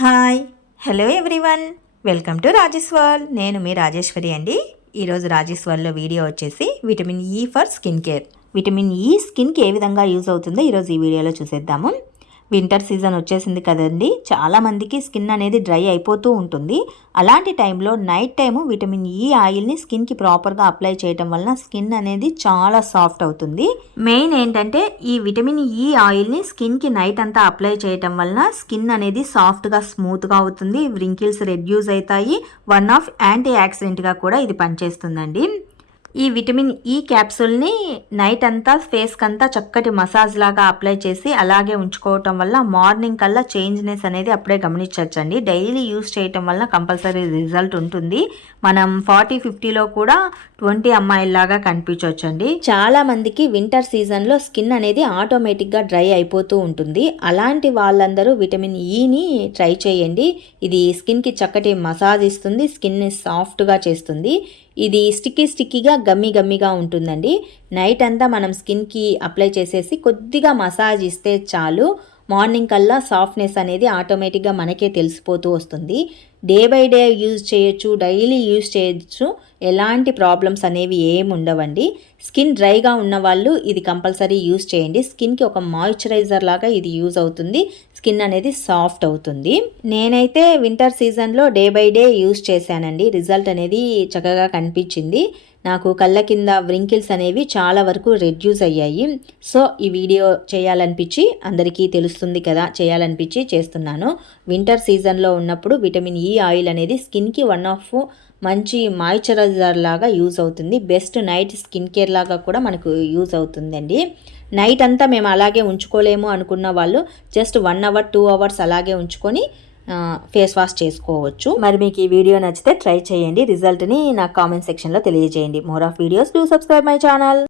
Hi hello everyone, welcome to Rajesh world. నేను మీ రాజేశ్వరి అండి. ఈరోజు రాజేష్ వరల్డ్లో వీడియో వచ్చేసి vitamin E for skin care. Vitamin E స్కిన్కి ఏ విధంగా యూజ్ అవుతుందో ఈరోజు ఈ వీడియోలో చూసేద్దాము. వింటర్ సీజన్ వచ్చేసింది కదండి, చాలామందికి స్కిన్ అనేది డ్రై అయిపోతూ ఉంటుంది. అలాంటి టైంలో నైట్ టైము విటమిన్ ఈ ఆయిల్ని స్కిన్కి ప్రాపర్గా అప్లై చేయడం వలన స్కిన్ అనేది చాలా సాఫ్ట్ అవుతుంది. మెయిన్ ఏంటంటే ఈ విటమిన్ ఈ ఆయిల్ని స్కిన్కి నైట్ అంతా అప్లై చేయడం వలన స్కిన్ అనేది సాఫ్ట్గా స్మూత్గా అవుతుంది, వ్రింకిల్స్ రెడ్యూస్ అవుతాయి. వన్ ఆఫ్ యాంటీ ఆక్సిడెంట్గా కూడా ఇది పనిచేస్తుందండి. ఈ విటమిన్ ఈ క్యాప్సూల్ని నైట్ అంతా ఫేస్కి అంతా చక్కటి మసాజ్ లాగా అప్లై చేసి అలాగే ఉంచుకోవటం వల్ల మార్నింగ్ కల్లా చేంజ్నెస్ అనేది అప్పుడే గమనించవచ్చండి. డైలీ యూస్ చేయటం వల్ల కంపల్సరీ రిజల్ట్ ఉంటుంది. మనం 40-50లో కూడా 20 అమ్మాయిల్లాగా కనిపించవచ్చండి. చాలా మందికి వింటర్ సీజన్లో స్కిన్ అనేది ఆటోమేటిక్గా డ్రై అయిపోతూ ఉంటుంది. అలాంటి వాళ్ళందరూ విటమిన్ ఈని ట్రై చేయండి. ఇది స్కిన్కి మసాజ్ ఇస్తుంది, స్కిన్ని సాఫ్ట్గా చేస్తుంది. ఇది స్టిక్కీగా గమ్మీగా ఉంటుందండి. నైట్ అంతా మనం స్కిన్కి అప్లై చేసేసి కొద్దిగా మసాజ్ ఇస్తే చాలు, మార్నింగ్ కల్లా సాఫ్ట్నెస్ అనేది ఆటోమేటిక్గా మనకే తెలిసిపోతూ వస్తుంది. డే బై డే యూజ్ చేయొచ్చు, డైలీ యూజ్ చేయొచ్చు, ఎలాంటి ప్రాబ్లమ్స్ అనేవి ఏమి ఉండవండి. స్కిన్ డ్రైగా ఉన్న వాళ్ళు ఇది కంపల్సరీ యూజ్ చేయండి. స్కిన్కి ఒక మాయిశ్చరైజర్ లాగా ఇది యూజ్ అవుతుంది, స్కిన్ అనేది సాఫ్ట్ అవుతుంది. నేనైతే వింటర్ సీజన్లో డే బై డే యూజ్ చేశానండి. రిజల్ట్ అనేది చక్కగా కనిపించింది. నాకు కళ్ళ కింద వ్రింకిల్స్ అనేవి చాలా వరకు రెడ్యూస్ అయ్యాయి. సో ఈ వీడియో చేయాలనిపించి, అందరికీ తెలుస్తుంది కదా, చేయాలనిపించి చేస్తున్నాను. వింటర్ సీజన్లో ఉన్నప్పుడు విటమిన్ ఈ ఆయిల్ అనేది స్కిన్కి వన్ ఆఫ్ మంచి మాయిశ్చరైజర్ లాగా యూజ్ అవుతుంది. బెస్ట్ నైట్ స్కిన్ కేర్ లాగా కూడా మనకు యూజ్ అవుతుందండి. నైట్ అంతా మేము అలాగే ఉంచుకోలేము అనుకున్న వాళ్ళు జస్ట్ 1 hour 2 hours అలాగే ఉంచుకొని ఫేస్ వాష్ చేసుకోవచ్చు. మరి మీకు ఈ వీడియో నచ్చితే ట్రై చేయండి. రిజల్ట్ని నాకు కామెంట్ సెక్షన్లో తెలియజేయండి. More of videos do subscribe my channel.